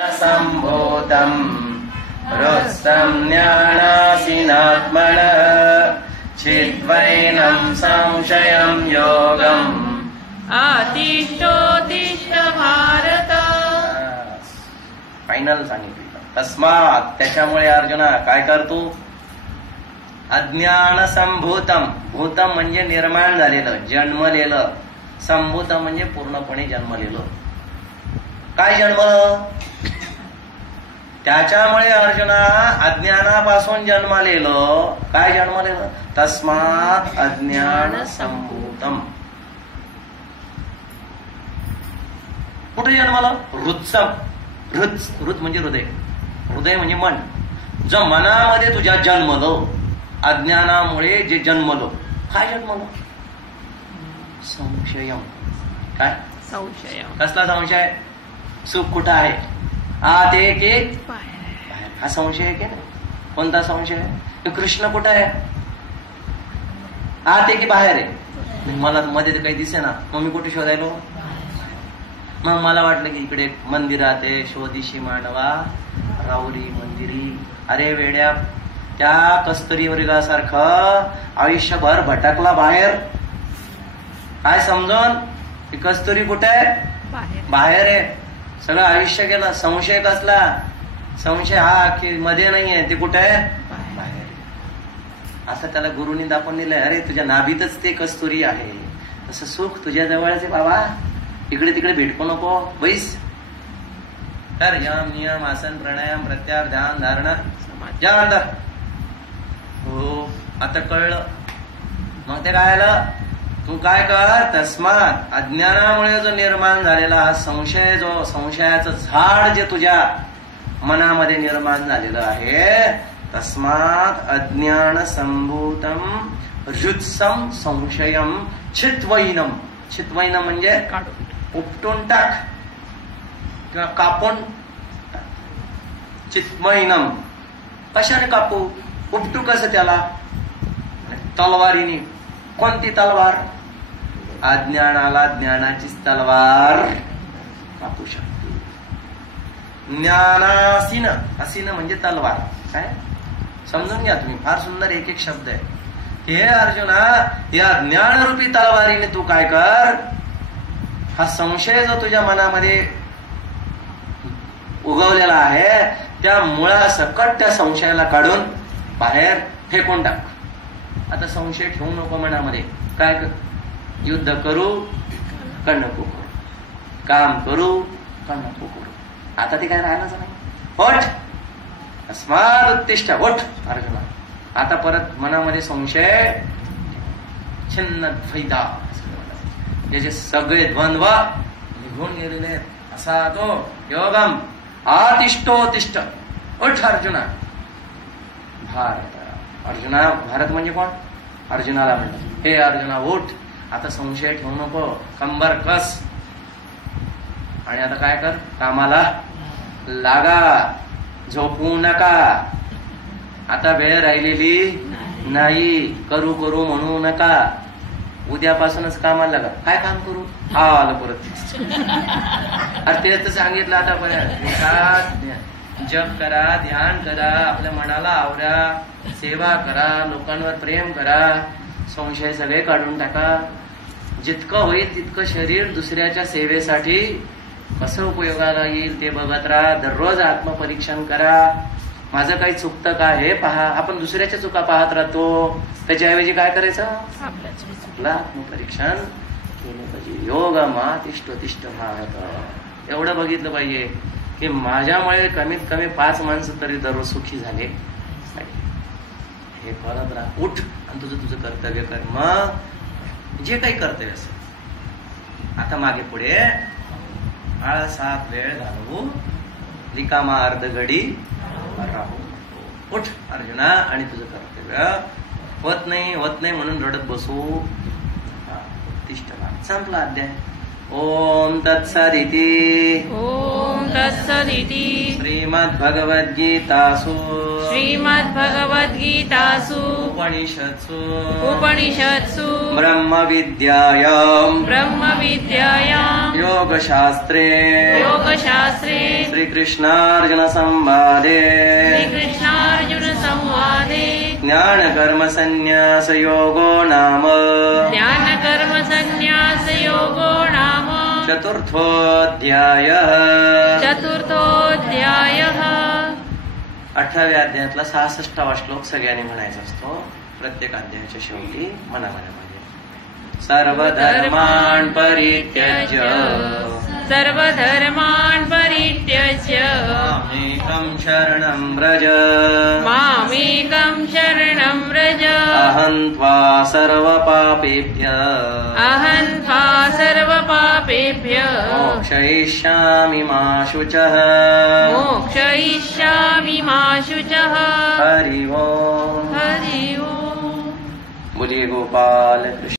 संभूतं हृत्सं ज्ञानासिनात्मनः चिद्वैनं संशयं योगम् आतिष्ठोत्तिष्ठ भारत. फायनल सांगितलं. तस्मात त्याच्यामुळे अर्जुना काय करतो? अज्ञान संभूतम. भूतम म्हणजे निर्माण झालेलं, जन्मलेलं. संभूतम म्हणजे पूर्णपणे जन्मलेलं. काय जन्मलं? त्याच्यामुळे अर्जुना अज्ञानापासून जन्मलेलं. काय जन्मलेलं? तस्मात अज्ञान संभूतम. कुठे जन्मलं? हृत्सम. हृत म्हणजे हृदय. हृदय म्हणजे मन. जो मनामध्ये तुझ्या जन्मलं, अज्ञानामुळे जे जन्मलं. काय जन्मलं? संशयम. काय? संशय. कसला संशय? सुख कुठं आहे? आत आहे की बाहेर? हा संशय आहे की नाही? कोणता संशय? कृष्ण कुठं आहे? आत आहे की बाहेर आहे? मला मध्ये तर काही दिसे ना, मग मी कुठे शोधायलो? मग मला वाटलं की इकडे मंदिरात आहे, शोधिशी मांडवा राहुरी मंदिरी. अरे वेड्या, त्या कस्तुरी वर्गासारखं आयुष्यभर भटकला बाहेर. काय समजून? की कस्तुरी कुठे आहे? बाहेर आहे. सगळं आयुष्य गेलं. संशय कसला? संशय हा की मध्ये नाहीये, ते कुठे आहे? बाहेर. असं त्याला गुरुनी दाखवून दिलंय. अरे तुझ्या नाभीतच ते कस्तुरी आहे. तसं सुख तुझ्या जवळच आहे बाबा. इकडे तिकडे भेटको नको. बैस कर. यम नियम आसन प्राणायाम प्रत्याहार ध्यान धारणा. जा अंदर. हो आता कळलं. मग ते काय आलं? तू काय कर? तस्मात अज्ञानामुळे जो निर्माण झालेला हा संशय, जो संशयाचं झाड जे तुझ्या मनामध्ये निर्माण झालेलं आहे, तस्मात अज्ञान संभूतम हृत्सम संशयम चित्वैनम. चित्वैनम म्हणजे उपटून टाक किंवा कापून टाक. चित्वैनम. कशाने कापू? उपटू कसं त्याला? तलवारीने. कोणती तलवार? अज्ञानाला ज्ञानाचीच तलवार कापू शकते. ज्ञानासीन. असीन म्हणजे तलवार. काय समजून घ्या तुम्ही. फार सुंदर एक एक शब्द आहे. हे अर्जुना, या ज्ञानरूपी तलवारीने तू काय कर? हा संशय जो तुझ्या मनामध्ये उगवलेला आहे, त्या मुळासकट त्या संशयाला काढून बाहेर फेकून टाक. आता संशय ठेवू नको मनामध्ये. काय कर? युद्ध करू का नको करू? काम करू का नको करू? आता ते काय राहिलंच नाही. होठ अस्माद उत्तिष्ठ. होठ अर्जुना. आता परत मनामध्ये संशय छिन्न फैदा. याचे सगळे द्वंद्व निघून गेलेले आहेत. असा तो योगम आतिष्ठोत्तिष्ठ. उठ अर्जुना. भारत. अर्जुना, भारत म्हणजे कोण? अर्जुनाला म्हणतात हे अर्जुना उठ. आता संशय ठेवू नको. कंबर कस. आणि आता काय कर? कामाला लागा. झोपू नका. आता वेळ राहिलेली नाही. करू करू म्हणू नका. उद्यापासूनच कामाला लागा. काय काम करू? आलं परत. अरे तेच तर सांगितलं आतापर्यंत. जप करा, ध्यान करा, आपल्या मनाला आवरा, सेवा करा, लोकांवर प्रेम करा, संशय सगळे काढून टाका. जितकं होईल तितकं शरीर दुसऱ्याच्या सेवेसाठी कसं उपयोगाला येईल ते बघत राहा. दररोज आत्मपरीक्षण करा. माझं काही चुकतं का हे पहा. आपण दुसऱ्याच्या चुका पाहत राहतो. त्याच्याऐवजी काय करायचं? आपलं आत्मपरीक्षण केलं पाहिजे. योग मातिष्ठोत्तिष्ठ भारत. एवढं बघितलं पाहिजे की माझ्यामुळे कमीत कमी 5 माणसं तरी दररोज सुखी झाले. हे करत राहा. उठ आणि तुझं कर्तव्य कर. मग जे काही कर्तव्य असेल. आता मागे पुढे आळसात वेळ घालवू, रिकामा अर्ध घडी राहू. उठ अर्जुना आणि तुझं कर्तव्य. होत नाही म्हणून रडत बसू. तिष्ठ. संपला अध्याय. ओम तत्सदिति ॐ तत्सदिति श्रीमद्भगवद्गीतासु श्रीमद्भगवद्गीतासु उपनिषत्सु ब्रह्मविद्यायां योगशास्त्रे श्रीकृष्णार्जुनसंवादे ज्ञानकर्मसन्न्यासयोगो नाम चतुर्थोऽध्यायः 18व्या अध्यायातला 66वा श्लोक सगळ्यांनी म्हणायचा असतो प्रत्येक अध्यायाच्या शेवटी मनामध्ये सर्वधर्मान् परित्यज्य मामेकं शरणं व्रज अहं त्वा सर्वपापेभ्यः मोक्षयिष्यामि मा शुचः हरि ओम बोलिए गोपाल कृष्ण।